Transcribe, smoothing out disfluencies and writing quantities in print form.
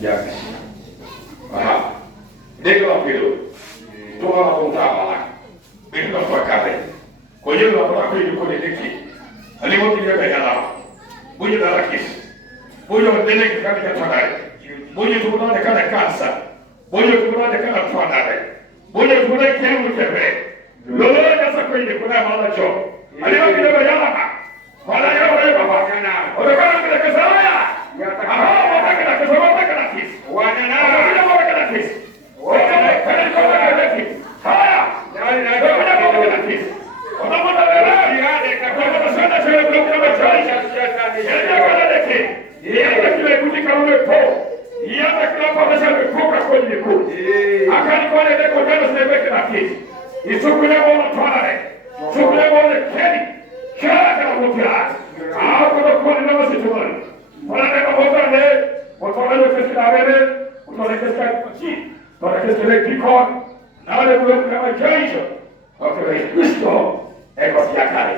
Yes. Ndege wa pili. Toa makontaba. Ndio kwa kabe. Kwa hiyo unapata kweli kwa ndege. Alimwambia bayana. Bunye darakisi. Bunye ndege kama twanare. Bunye tunaona kana kansa. Bunye tunaona kana twanare. Bunye tunaona kemu kebe. Lolo kasa kweli kuna mala cho. Alimwambia bayana. Wala yeye baba kana. Odokana kile kasaya. Aha, wakati kasoma wakati kisi. Wana na wakati kisi. Wakati kana kisi. Haya. Ndio kisi. Unaona wewe yale kwa sana sana kwa kama chai. Yeye kwa deki. Yeye kile kutika umepo. Yeye kile kwa sababu kuka kwenye kuu. Akani kwa ile kwa jana sasa na kisi. Isukule wala twanare. Sukule wala keni. Kaya kutia. Kwa nini wasitumani? Wanataka botane, botane kesi wewe, utole kesi kichi. Bora kesi ile kiko. Na wale kama jaisho. Kwa Kristo, eko siakari.